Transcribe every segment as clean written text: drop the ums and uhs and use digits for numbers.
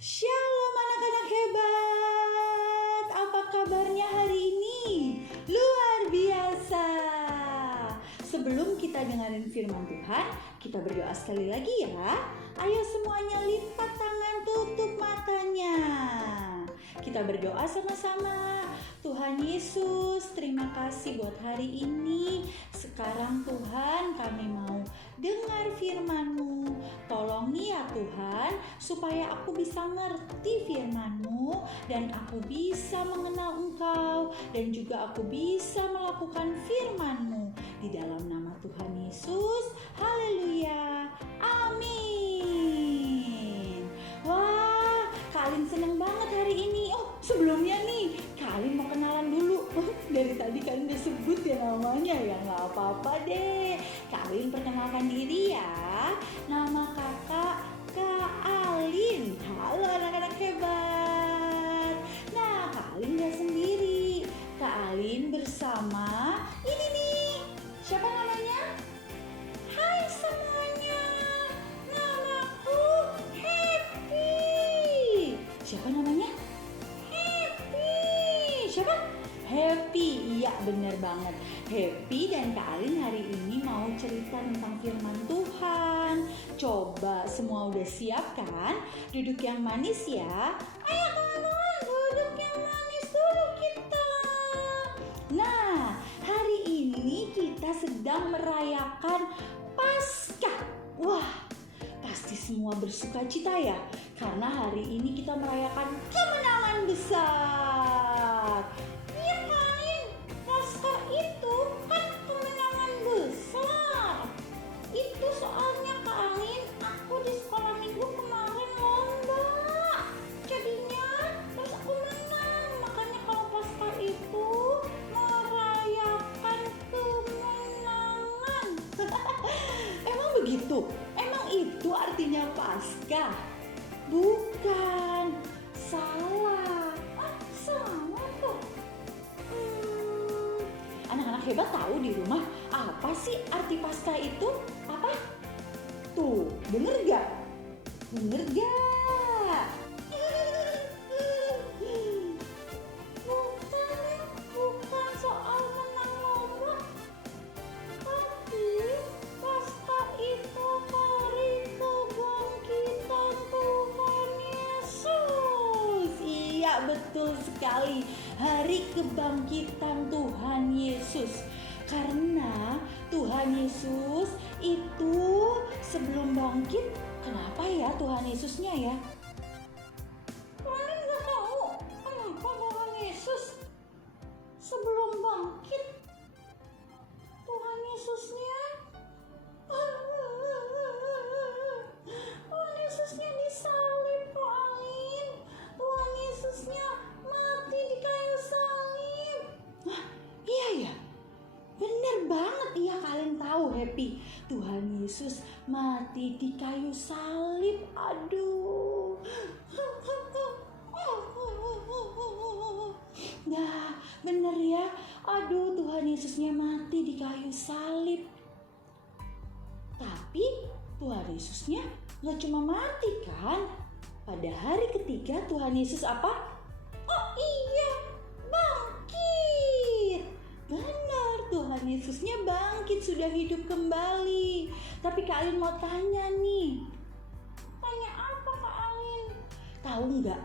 Shalom anak-anak hebat. Apa kabarnya hari ini? Luar biasa. Sebelum kita dengerin firman Tuhan, kita berdoa sekali lagi ya. Ayo semuanya lipat tangan, tutup matanya. Kita berdoa sama-sama. Tuhan Yesus, terima kasih buat hari ini. Sekarang Tuhan, kami mau dengar firman-Mu. Tolong ya Tuhan, supaya aku bisa ngerti firman-Mu dan aku bisa mengenal Engkau dan juga aku bisa melakukan firman-Mu. Di dalam nama Tuhan Yesus, haleluya, amin. Wah, Kak seneng banget hari ini. Oh, sebelumnya nih, Kak mau kenalan dulu. Dari tadi Kak udah sebut ya namanya ya, nggak apa-apa deh. Kak perkenalkan diri ya. Nama kakak Kak Alin. Halo anak-anak hebat. Nah, Kak Alin gak sendiri. Kak Alin bersama ini nih. Siapa namanya? Hai semuanya. Namaku Happy. Siapa namanya? Siapa? Happy, iya bener banget. Happy dan Kak Alin hari ini mau cerita tentang firman Tuhan. Coba semua udah siap kan? Duduk yang manis ya. Ayo teman-teman, duduk yang manis dulu kita. Nah, hari ini kita sedang merayakan Paskah. Wah, pasti semua bersuka cita ya. Karena hari ini kita merayakan kemenangan besar. Iya Kain, Paskah itu kan kemenangan besar. Itu soalnya Kain, aku di sekolah minggu kemarin lomba. Jadinya terus aku menang. Makanya kalau Paskah itu merayakan kemenangan. Emang begitu? Emang itu artinya Paskah? Bukan, salah. Salah kok. Anak-anak hebat tahu di rumah apa sih arti Paskah itu? Apa? Tuh, bener gak? Bener gak? Bukan soal menang lomba. Tapi Paskah itu hari kebangkitan Tuhan Yesus. Iya betul sekali, hari kebangkitan Tuhan Yesus. Karena Tuhan Yesus itu sebelum bangkit, kenapa ya Tuhan Yesusnya ya? Kalian nggak tahu kenapa Tuhan Yesus sebelum bangkit? Tuhan Yesusnya Tuhan Yesusnya disalib Pak Alin. Tuhan Yesusnya mati di kayu salib. Hah, iya ya? Bener banget ya, kalian tahu Happy. Tuhan Yesus mati di kayu salib. Aduh. Nah, bener ya. Aduh, Tuhan Yesusnya mati di kayu salib. Tapi Tuhan Yesusnya gak cuma mati kan? Pada hari ketiga Tuhan Yesus apa? Oh iya, bangkit. Benar, Tuhan Yesusnya bangkit, sudah hidup kembali. Tapi Kak Alin mau tanya nih. Tanya apa Kak Alin? Tahu nggak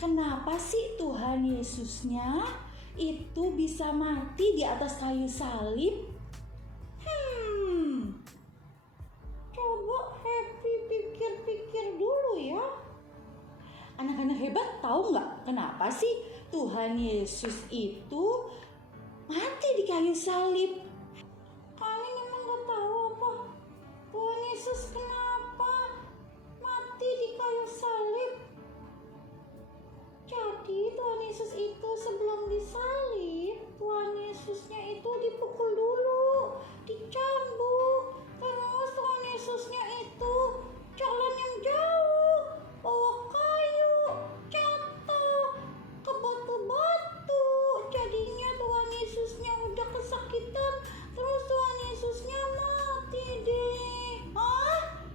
kenapa sih Tuhan Yesusnya itu bisa mati di atas kayu salib? Coba Happy pikir-pikir dulu ya. Anak-anak hebat tahu nggak kenapa sih Tuhan Yesus itu mati di kayu salib? Kalian emang nggak tahu apa? Tuhan Yesus kenapa mati di kayu salib? Jadi Tuhan Yesus itu sebelum disalib, Tuhan Yesusnya itu dipukul dulu, dicambuk. Terus Tuhan Yesusnya itu jalan yang jauh, bawa kayu, jatuh ke batu-batu. Jadinya Tuhan Yesusnya udah kesakitan, terus Tuhan Yesusnya mati deh. Hah?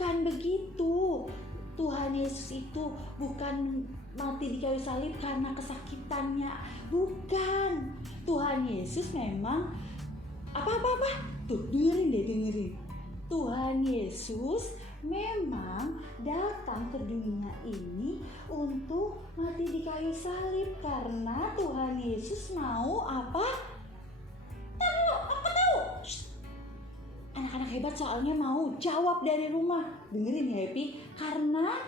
Bukan begitu. Tuhan Yesus itu bukan mati di kayu salib karena kesakitannya. Bukan. Tuhan Yesus memang apa? Tuh, dengerin. Tuhan Yesus memang datang ke dunia ini untuk mati di kayu salib karena Tuhan Yesus mau apa? Tahu? Anak-anak hebat soalnya mau jawab dari rumah. Dengerin ya Happy. Karena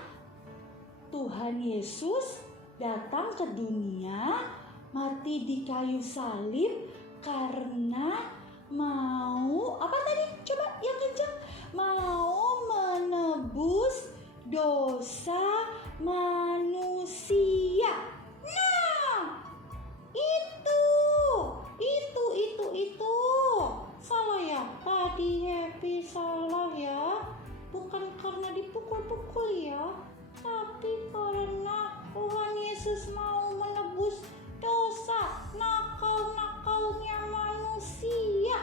Tuhan Yesus datang ke dunia mati di kayu salib karena mau apa tadi? Coba yang kencang. Mau menebus dosa manusia. Nah, itu. Salah ya? Tadi Happy salah ya. Bukan karena dipukul-pukul ya, tapi karena Tuhan Yesus mau menebus dosa nakal-nakalnya manusia.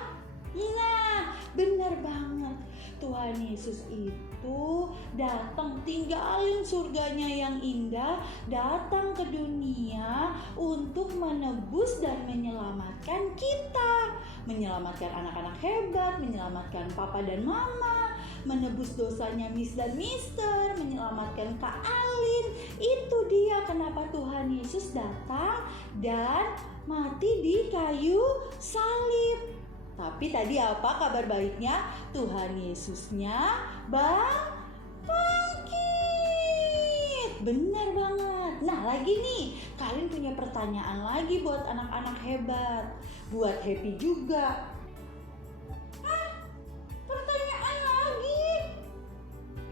Nah, benar banget. Tuhan Yesus itu datang tinggalin surganya yang indah, datang ke dunia untuk menebus dan menyelamatkan kita. Menyelamatkan anak-anak hebat, menyelamatkan papa dan mama, menebus dosanya Miss dan Mister, menyelamatkan Kak Alin. Itu dia kenapa Tuhan Yesus datang dan mati di kayu salib. Tapi tadi apa kabar baiknya? Tuhan Yesusnya bangkit. Benar banget. Nah lagi nih, kalian punya pertanyaan lagi buat anak-anak hebat. Buat Happy juga. Pertanyaan lagi?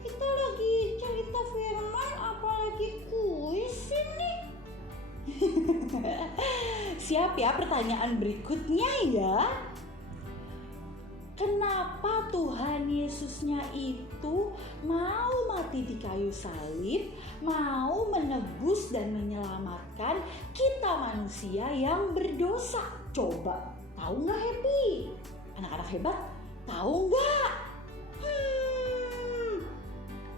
Kita lagi cerita firman apalagi kuis ini? Siap ya pertanyaan berikutnya ya. Kenapa Tuhan Yesusnya itu mau mati di kayu salib, mau menebus dan menyelamatkan kita manusia yang berdosa? Coba, tahu nggak Happy? Anak-anak hebat, tahu nggak?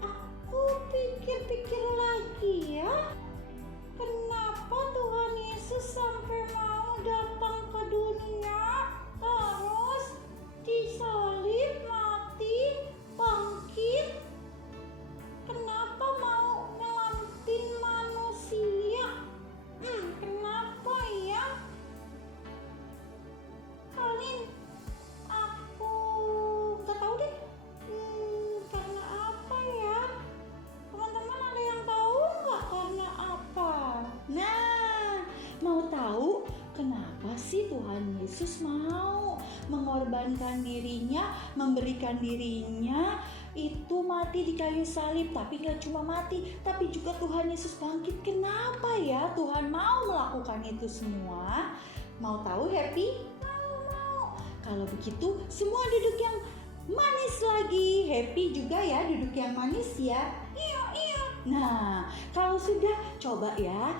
Aku pikir-pikir lagi ya. Kenapa Tuhan Yesus sampai mau datang ke dunia, terus disalib, mati, bangkit? Kenapa mau nyelamatin manusia? Kenapa ya? Kalian, aku gak tahu deh. Karena apa ya? Teman-teman ada yang tahu nggak karena apa? Nah, mau tahu kenapa sih Tuhan Yesus mau mengorbankan dirinya, memberikan dirinya itu mati di kayu salib? Tapi gak cuma mati, tapi juga Tuhan Yesus bangkit. Kenapa ya Tuhan mau melakukan itu semua? Mau tahu Happy? Mau. Kalau begitu semua duduk yang manis lagi. Happy juga ya duduk yang manis ya. Iya. Nah, kalau sudah coba ya,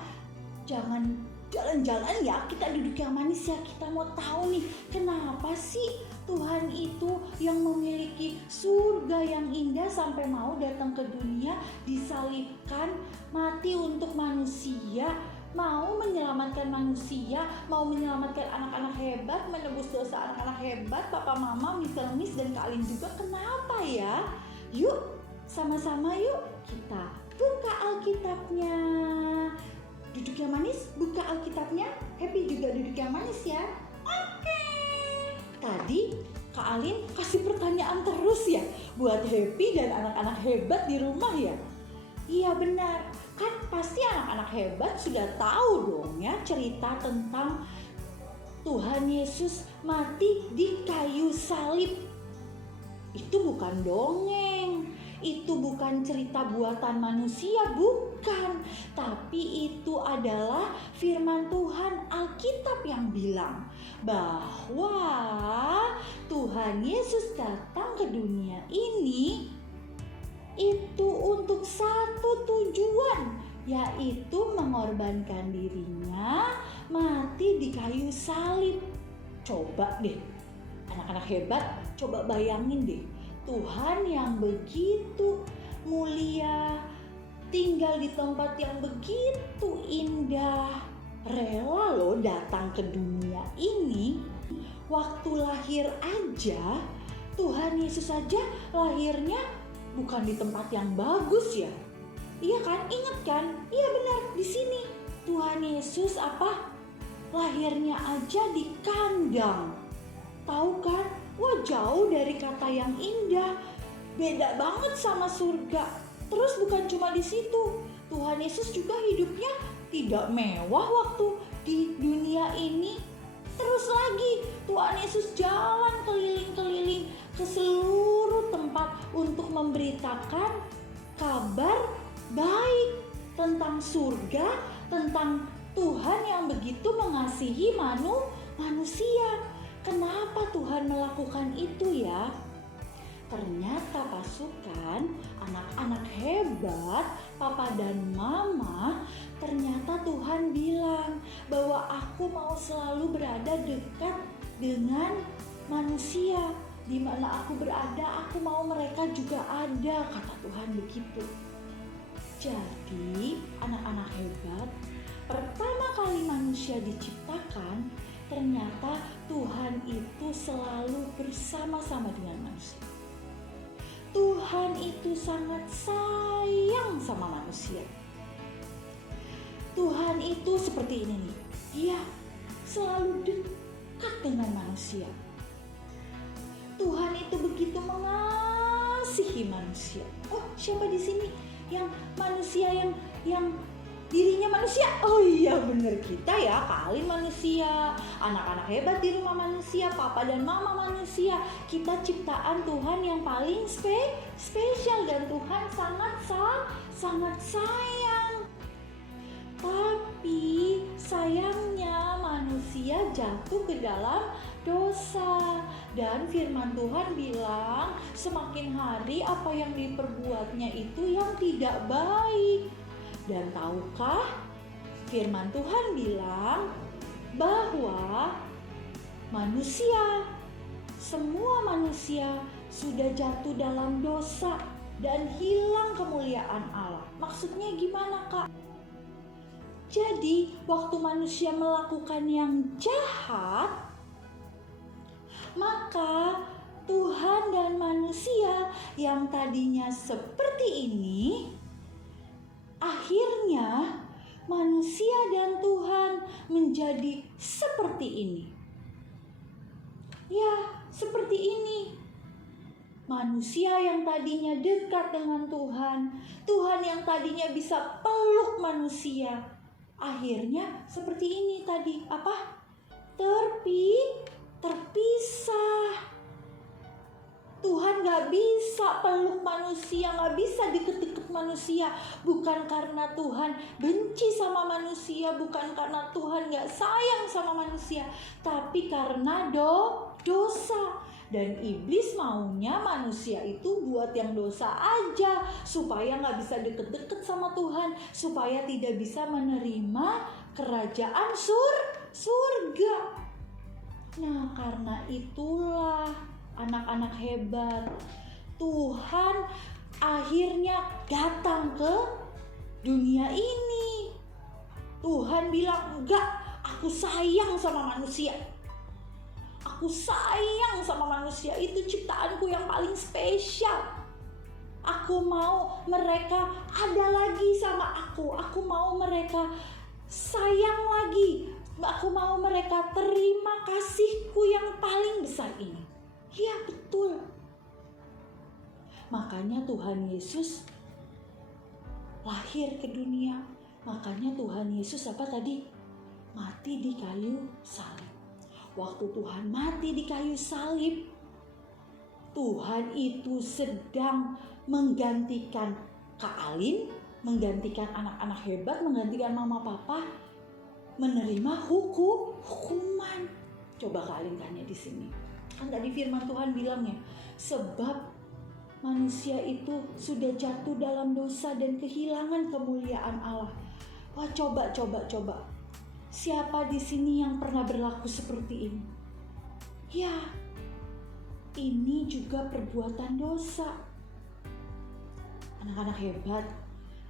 jangan jalan-jalan ya, kita duduk yang manis ya. Kita mau tahu nih, kenapa sih Tuhan itu yang memiliki surga yang indah sampai mau datang ke dunia, disalibkan, mati untuk manusia, mau menyelamatkan manusia, mau menyelamatkan anak-anak hebat, menebus dosa anak-anak hebat, papa mama, Mister Miss dan Kak Alin juga. Kenapa ya? Yuk, sama-sama yuk kita buka Alkitabnya. Duduk yang manis, buka Alkitabnya. Happy juga duduk yang manis ya. Oke. Tadi Kak Alin kasih pertanyaan terus ya buat Happy dan anak-anak hebat di rumah ya. Iya benar, kan pasti anak-anak hebat sudah tahu dong ya cerita tentang Tuhan Yesus mati di kayu salib. Itu bukan dongeng, itu bukan cerita buatan manusia, bukan. Tapi itu adalah firman Tuhan, Alkitab yang bilang bahwa Tuhan Yesus datang ke dunia ini itu untuk satu tujuan, yaitu mengorbankan dirinya mati di kayu salib. Coba deh, anak-anak hebat, coba bayangin deh, Tuhan yang begitu mulia, tinggal di tempat yang begitu indah, rela loh datang ke dunia ini. Waktu lahir aja, Tuhan Yesus saja lahirnya bukan di tempat yang bagus ya. Iya kan? Ingat kan? Iya benar, di sini Tuhan Yesus lahirnya aja di kandang. Tahu kan? Wah, jauh dari kata yang indah. Beda banget sama surga. Terus bukan cuma di situ. Tuhan Yesus juga hidupnya tidak mewah waktu di dunia ini. Terus lagi Tuhan Yesus jalan keliling-keliling ke seluruh tempat untuk memberitakan kabar baik tentang surga, tentang Tuhan yang begitu mengasihi manusia. Kenapa Tuhan melakukan itu ya? Ternyata pasukan, anak-anak hebat, papa dan mama, ternyata Tuhan bilang bahwa aku mau selalu berada dekat dengan manusia. Di mana aku berada, aku mau mereka juga ada, kata Tuhan begitu. Jadi, anak-anak hebat, pertama kali manusia diciptakan, ternyata Tuhan itu selalu bersama-sama dengan manusia. Tuhan itu sangat sayang sama manusia. Tuhan itu seperti ini nih. Dia selalu dekat dengan manusia. Tuhan itu begitu mengasihi manusia. Oh, siapa di sini yang manusia yang dirinya manusia? Oh iya bener, kita ya, kalian manusia, anak-anak hebat di rumah manusia, papa dan mama manusia. Kita ciptaan Tuhan yang paling spesial dan Tuhan sangat sayang. Tapi sayangnya manusia jatuh ke dalam dosa. Dan firman Tuhan bilang semakin hari apa yang diperbuatnya itu yang tidak baik. Dan tahukah firman Tuhan bilang bahwa semua manusia sudah jatuh dalam dosa dan hilang kemuliaan Allah. Maksudnya gimana, Kak? Jadi waktu manusia melakukan yang jahat, maka Tuhan dan manusia yang tadinya seperti ini, akhirnya manusia dan Tuhan menjadi seperti ini. Ya, seperti ini. Manusia yang tadinya dekat dengan Tuhan, Tuhan yang tadinya bisa peluk manusia, akhirnya seperti ini tadi, terpisah. Tuhan gak bisa peluk manusia, gak bisa deket-deket manusia. Bukan karena Tuhan benci sama manusia, bukan karena Tuhan gak sayang sama manusia, tapi karena dosa. Dan iblis maunya manusia itu buat yang dosa aja, supaya gak bisa deket-deket sama Tuhan, supaya tidak bisa menerima kerajaan surga. Nah, karena itulah anak-anak hebat, Tuhan akhirnya datang ke dunia ini. Tuhan bilang, enggak, aku sayang sama manusia. Aku sayang sama manusia, itu ciptaanku yang paling spesial. Aku mau mereka ada lagi sama aku. Aku mau mereka sayang lagi. Aku mau mereka terima kasihku yang paling besar ini. Ya betul. Makanya Tuhan Yesus lahir ke dunia. Makanya Tuhan Yesus mati di kayu salib. Waktu Tuhan mati di kayu salib, Tuhan itu sedang menggantikan Kak Alin, menggantikan anak-anak hebat, menggantikan mama papa, menerima hukuman. Coba Kak Alin tanya di sini. Kan tadi firman Tuhan bilangnya, sebab manusia itu sudah jatuh dalam dosa dan kehilangan kemuliaan Allah. Wah, coba. Siapa di sini yang pernah berlaku seperti ini? Ya, ini juga perbuatan dosa. Anak-anak hebat,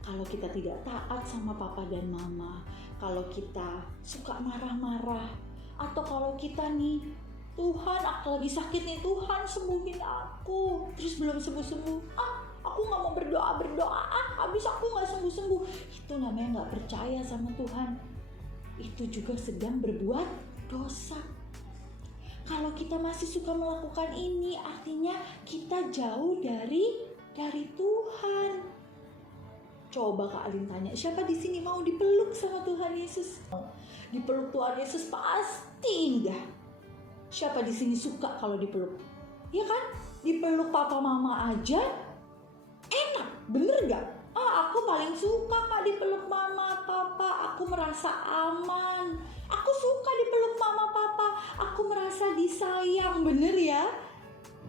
kalau kita tidak taat sama papa dan mama, kalau kita suka marah-marah, atau kalau kita nih, Tuhan aku lagi sakit nih, Tuhan sembuhin aku, terus belum sembuh-sembuh, aku gak mau berdoa, habis aku gak sembuh-sembuh, itu namanya gak percaya sama Tuhan. Itu juga sedang berbuat dosa. Kalau kita masih suka melakukan ini, artinya kita jauh dari Tuhan. Coba Kak Alin tanya, siapa di sini mau dipeluk sama Tuhan Yesus? Dipeluk Tuhan Yesus pasti enggak. Siapa di sini suka kalau dipeluk? Ya kan? Dipeluk papa mama aja enak, bener gak? Aku paling suka Kak dipeluk mama, papa, aku merasa aman. Aku suka dipeluk mama, papa, aku merasa disayang, bener ya?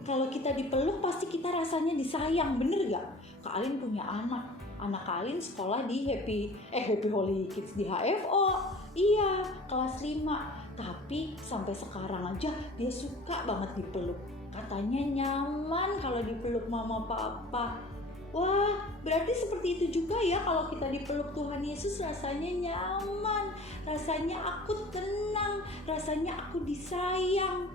Kalau kita dipeluk pasti kita rasanya disayang, bener gak? Kak Alin punya anak Kak Alin sekolah di Happy Holy Kids di HFO. Iya, kelas 5. Tapi sampai sekarang aja dia suka banget dipeluk. Katanya nyaman kalau dipeluk mama papa. Wah, berarti seperti itu juga ya kalau kita dipeluk Tuhan Yesus, rasanya nyaman, rasanya aku tenang, rasanya aku disayang.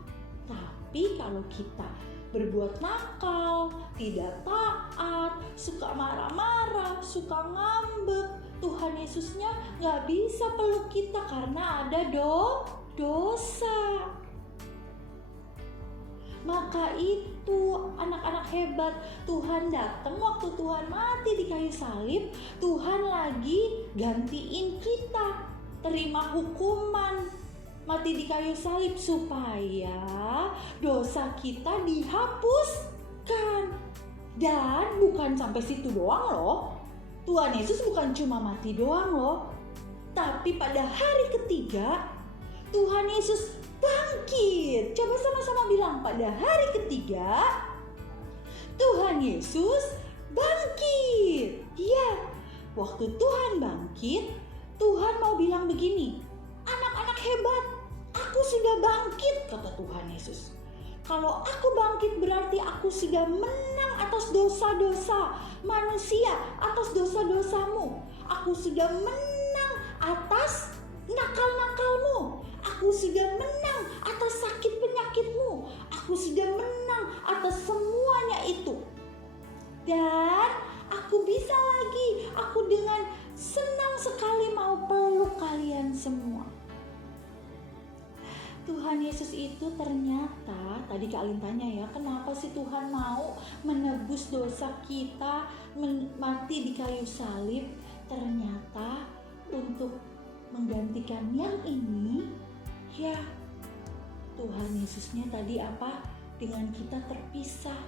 Tapi kalau kita berbuat nakal, tidak taat, suka marah-marah, suka ngambek, Tuhan Yesusnya gak bisa peluk kita karena ada dosa. Maka itu anak-anak hebat, Tuhan datang waktu Tuhan mati di kayu salib, Tuhan lagi gantiin kita, terima hukuman mati di kayu salib supaya dosa kita dihapuskan. Dan bukan sampai situ doang loh. Tuhan Yesus bukan cuma mati doang loh. Tapi pada hari ketiga Tuhan Yesus bangkit. Coba sama-sama bilang, pada hari ketiga Tuhan Yesus bangkit. Iya, waktu Tuhan bangkit, Tuhan mau bilang begini, anak-anak hebat, aku sudah bangkit, kata Tuhan Yesus. Kalau aku bangkit berarti aku sudah menang atas dosa-dosa manusia, atas dosa-dosamu. Aku sudah menang atas nakal-nakalmu. Aku sudah menang atas sakit penyakitmu. Aku sudah menang atas semuanya itu. Dan aku bisa lagi, aku dengan senang sekali mau peluk kalian semua. Tuhan Yesus itu ternyata, tadi Kak Alin tanya ya, kenapa sih Tuhan mau menebus dosa kita, mati di kayu salib? Ternyata untuk menggantikan yang ini, ya Tuhan Yesusnya tadi apa? Dengan kita terpisah.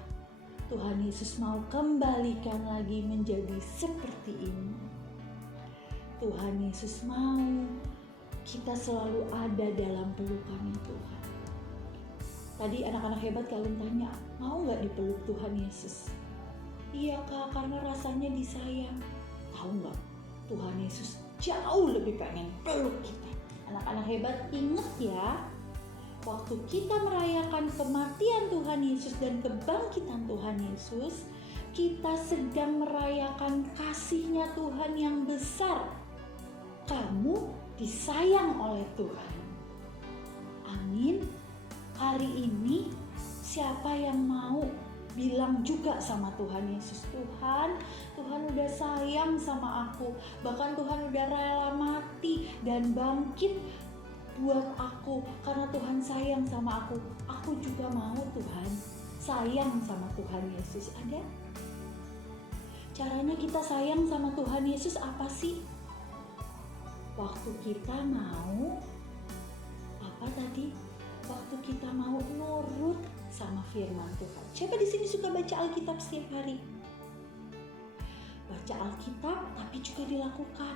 Tuhan Yesus mau kembalikan lagi menjadi seperti ini. Tuhan Yesus mau kita selalu ada dalam pelukan Tuhan. Tadi anak-anak hebat kalian tanya, mau gak dipeluk Tuhan Yesus? Iya Kak, karena rasanya disayang. Tahu gak, Tuhan Yesus jauh lebih pengen peluk kita. Anak-anak hebat ingat ya, waktu kita merayakan kematian Tuhan Yesus dan kebangkitan Tuhan Yesus, kita sedang merayakan kasih-Nya Tuhan yang besar. Kamu disayang oleh Tuhan. Amin. Hari ini siapa yang mau bilang juga sama Tuhan Yesus, Tuhan udah sayang sama aku, bahkan Tuhan udah rela mati dan bangkit buat aku karena Tuhan sayang sama aku. Aku juga mau Tuhan sayang sama Tuhan Yesus. Ada? Caranya kita sayang sama Tuhan Yesus apa sih? Waktu kita mau apa tadi? Waktu kita mau nurut sama firman Tuhan. Siapa di sini suka baca Alkitab setiap hari? Baca Alkitab tapi juga dilakukan.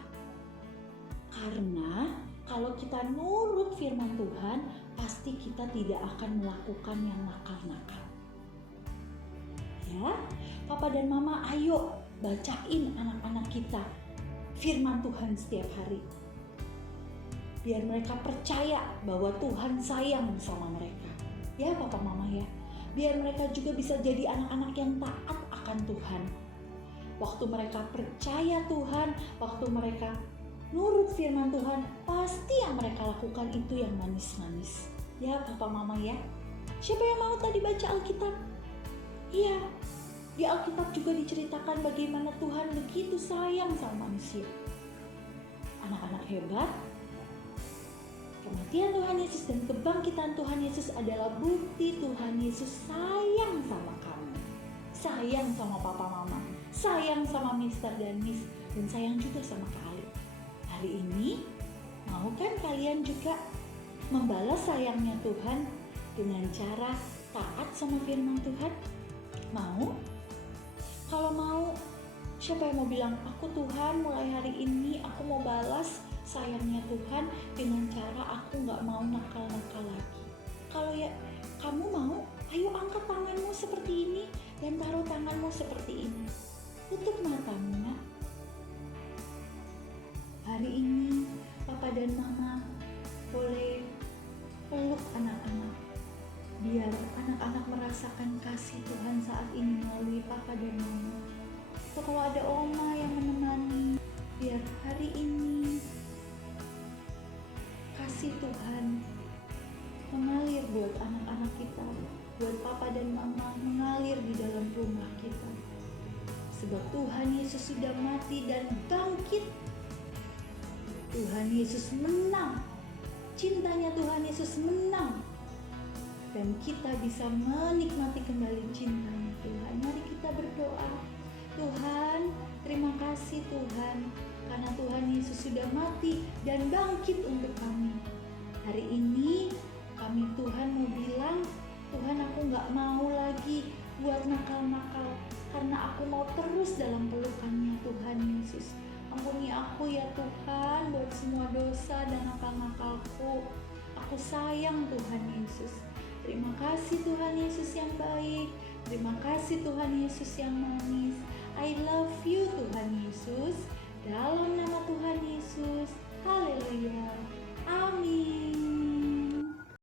Karena kalau kita nurut firman Tuhan, pasti kita tidak akan melakukan yang nakal-nakal. Ya, Papa dan Mama ayo bacain anak-anak kita firman Tuhan setiap hari. Biar mereka percaya bahwa Tuhan sayang sama mereka. Ya Papa Mama ya. biar mereka juga bisa jadi anak-anak yang taat akan Tuhan. Waktu mereka percaya Tuhan, waktu mereka nurut firman Tuhan, pasti yang mereka lakukan itu yang manis-manis. Ya Papa Mama ya. Siapa yang mau tadi baca Alkitab? Iya, di Alkitab juga diceritakan bagaimana Tuhan begitu sayang sama manusia. Anak-anak hebat, kematian Tuhan Yesus dan kebangkitan Tuhan Yesus adalah bukti Tuhan Yesus sayang sama kamu. Sayang sama Papa Mama, sayang sama Mister dan Miss, dan sayang juga sama kalian. Hari ini, mau kan kalian juga membalas sayangnya Tuhan dengan cara taat sama firman Tuhan? Mau? Kalau mau, siapa yang mau bilang, aku Tuhan mulai hari ini aku mau balas sayangnya Tuhan dengan cara aku gak mau nakal-nakal lagi. Kalau ya kamu mau, ayo angkat tanganmu seperti ini dan taruh tanganmu seperti ini. Tutup matamu nak. Hari ini Papa dan Mama boleh peluk anak-anak, biar anak-anak merasakan kasih Tuhan saat ini melalui Papa dan Mama. So, kalau ada Oma yang menemani, biar hari ini kasih Tuhan mengalir buat anak-anak kita, buat Papa dan Mama, mengalir di dalam rumah kita. Sebab Tuhan Yesus sudah mati dan bangkit. Tuhan Yesus menang. Cintanya Tuhan Yesus menang. Dan kita bisa menikmati kembali cintanya Tuhan. Mari kita berdoa. Tuhan, terima kasih Tuhan, karena Tuhan Yesus sudah mati dan bangkit untuk kami. Hari ini kami Tuhan mau bilang, Tuhan aku gak mau lagi buat nakal-nakal, karena aku mau terus dalam pelukannya Tuhan Yesus. Ampuni aku ya Tuhan buat semua dosa dan nakal-nakalku. Aku sayang Tuhan Yesus. Terima kasih Tuhan Yesus yang baik. Terima kasih Tuhan Yesus yang manis. I love you Tuhan Yesus. Dalam nama Tuhan Yesus. Haleluya. Amin.